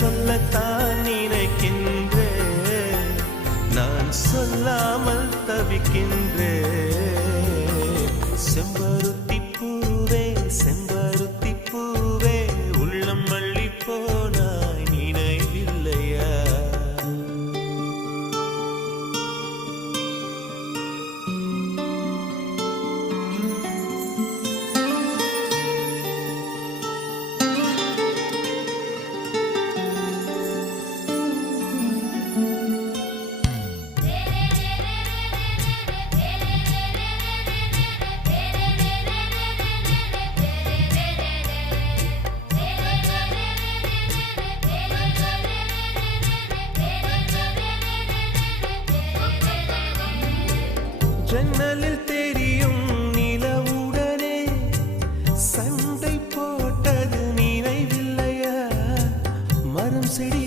சொல்லத்தான் நினைக்கின்றேன், நான் சொல்லாமல் தவிக்கின்றேன். செம்பருத்தி பூவே செம்பருத்தி பூவே உள்ளம் மல்லி போனாய் நினைவில்லையா? ஜன்னலில் தெரியும் நிலவுடனே சண்டை போட்டது நினைவில்லையா? மரம் செடி